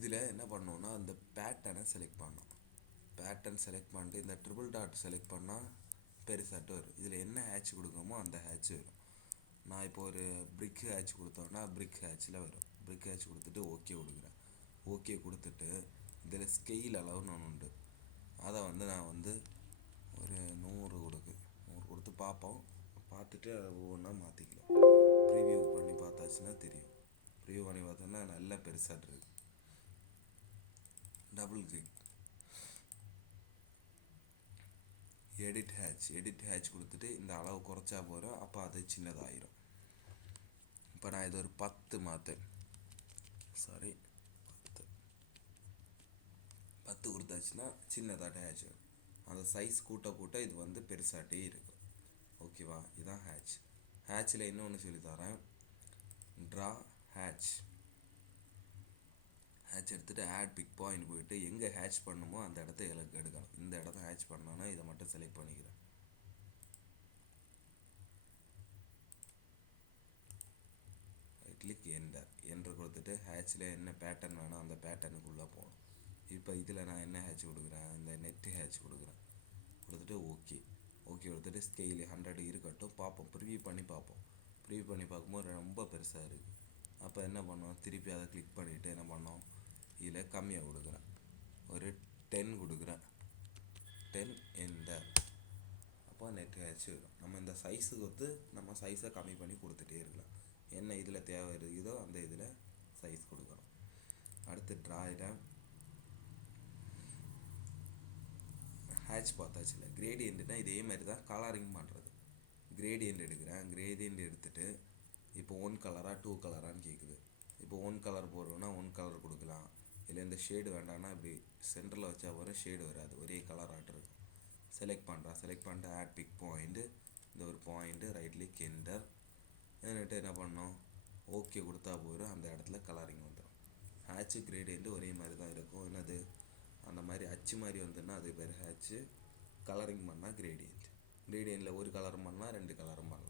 இதில் என்ன பண்ணோன்னா அந்த பேட்டர்னை செலக்ட் பண்ணோம். பேட்டர்ன் செலக்ட் பண்ணிட்டு இந்த ட்ரிபிள் டாட் செலக்ட் பண்ணால் பெருசாட்டு வரும். இதில் என்ன ஹேட்ச் கொடுக்கணுமோ அந்த ஹேட்ச் வரும். நான் இப்போ ஒரு பிரிக் ஹேட்ச் கொடுத்தோன்னா பிரிக் ஹேட்சில் வரும். பிரிக் ஹேட்ச் கொடுத்துட்டு ஓகே கொடுக்குறேன். ஓகே கொடுத்துட்டு இதில் ஸ்கெயில் அளவுன்னு ஒன்று உண்டு. அதை நான் ஒரு 100 கொடுத்து பார்ப்போம். பார்த்துட்டு அதை ஒவ்வொன்றா மாற்றிக்கலாம். ப்ரிவியூ பண்ணி பார்த்தாச்சுன்னா தெரியும். ப்ரிவியூ பண்ணி பார்த்தோன்னா நல்லா பெருசாக இருக்குது. டபுள் கிளிக் எடிட் ஹேட்ச் கொடுத்துட்டு இந்த அளவு குறைச்சா போகிறோம். அப்போ அது சின்னதாகிடும். இப்போ நான் இது ஒரு 10 மாற்றேன். 10 கொடுத்தாச்சுன்னா சின்னதாட்ட ஹேட்ச் வரும். அந்த சைஸ் கூட்ட இது பெருசாட்டே இருக்கும். ஓகேவா? இதுதான் ஹேட்சில் இன்னொன்று சொல்லித்தரேன். ட்ரா ஹேட்ச் எடுத்துகிட்டு ஆட் பிக் பாயிண்ட் போயிட்டு எங்கே ஹேட்ச் பண்ணணுமோ அந்த இடத்த எடுக்கணும். இந்த இடத்த ஹேட்ச் பண்ணோன்னா இதை மட்டும் செலக்ட் பண்ணிக்கிறேன். கிளிக் என்டர் கொடுத்துட்டு ஹேட்சில் என்ன பேட்டர்ன் வேணும் அந்த பேட்டர்னுக்குள்ளே போகணும். இப்போ இதில் நான் என்ன ஹேட்ச் கொடுக்குறேன், இந்த நெட்டு ஹேட்ச் கொடுக்குறேன். கொடுத்துட்டு ஓகே கொடுத்துட்டு ஸ்கெயில் 100 இருக்கட்டும். பார்ப்போம், ப்ரிவியூ பண்ணி பார்ப்போம். ப்ரிவியூ பண்ணி பார்க்கும்போது ரொம்ப பெருசாக இருக்குது. அப்போ என்ன பண்ணோம், திருப்பி அதை கிளிக் பண்ணிவிட்டு என்ன பண்ணோம், இதில் கம்மியாக கொடுக்குறேன். ஒரு 10 கொடுக்குறேன். 10 என்டர். அப்போ நெட் ஹேட்ச் வரும். நம்ம இந்த சைஸுக்கு நம்ம சைஸை கம்மி பண்ணி கொடுத்துட்டே இருக்கலாம். என்ன இதில் தேவை இருக்குதோ அந்த இதில் சைஸ் கொடுக்கணும். அடுத்து ட்ராயில் ஹேட்ச் பார்த்தாச்சு. இல்லை கிரேடியன்ட்னா இதே மாதிரி தான் கலரிங் பண்ணுறது. கிரேடியன்ட் எடுக்கிறேன். கிரேடியன்ட் எடுத்துகிட்டு இப்போ 1 கலரா 2 கலரான்னு கேட்குது. இப்போ 1 கலர் போடுறோன்னா 1 கலர் கொடுக்கலாம். இல்லை இந்த ஷேடு வேண்டாம்னா இப்படி சென்டரில் வச்சா வரும், ஷேடு வராது, ஒரே கலர் ஆட் இருக்கும். செலக்ட் பண்ணிட்டு ஆட் பிக் பாயிண்ட்டு, இந்த ஒரு பாயிண்ட்டு, ரைட் கிளிக் என்டர். என்னட்டு என்ன பண்ணோம், ஓகே கொடுத்தா போயிடும். அந்த இடத்துல கலரிங் வந்துடும். ஹேட்சு கிரேடியன்ட்டு ஒரே மாதிரி தான் இருக்கும். என்னது அந்த மாதிரி அச்சு மாதிரி வந்துன்னா அது பேர் ஹேட்சு. கலரிங் பண்ணால் கிரேடியன்ட். கிரேடியன்ட்டில் ஒரு கலரும் பண்ணலாம், 2 கலரும் பண்ணலாம்.